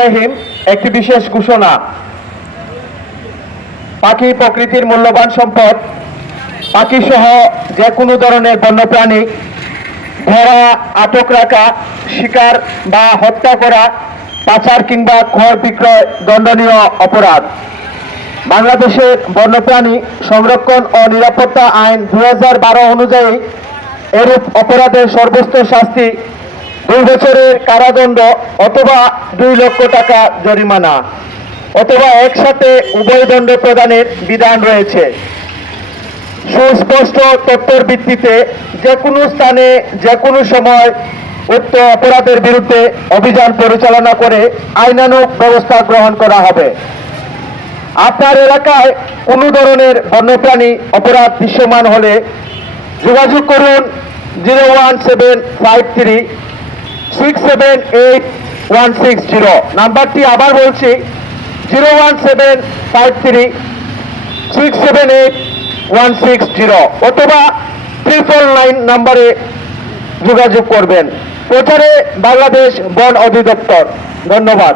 রহিম, একটি বিশেষ ঘোষণা। পাখি প্রকৃতির মূল্যবান সম্পদ। পাখি সহ যে কোনো ধরনের বন্যপ্রাণী ধরা আটক রাখা, শিকার বা হত্যা করা, পাচার কিংবা ক্রয় বিক্রয় দণ্ডনীয় অপরাধ। বাংলাদেশের বন্যপ্রাণী সংরক্ষণ ও নিরাপত্তা আইন দুই হাজার বারো অনুযায়ী এরূপ অপরাধের সর্বোচ্চ শাস্তি দুই বছরের কারাদণ্ড অথবা দুই লক্ষ টাকা জরিমানা, অথবা একসাথে উভয় দণ্ড প্রদানের বিধান রয়েছে। সুস্পষ্ট তথ্যের ভিত্তিতে যে কোনো স্থানে যে কোনো সময় উক্ত অপরাধের বিরুদ্ধে অভিযান পরিচালনা করে আইনানুগ ব্যবস্থা গ্রহণ করা হবে। আপনার এলাকায় কোনো ধরনের বন্যপ্রাণী অপরাধ দৃশ্যমান হলে যোগাযোগ করুন zero one seven five three six seven eight one six zero নাম্বারটি আবার বলছি zero one seven five three six seven eight one six zero অথবা ট্রিপল নাইন নাম্বারে যোগাযোগ করবেন। প্রচারে বাংলাদেশ বন অধিদপ্তর। ধন্যবাদ।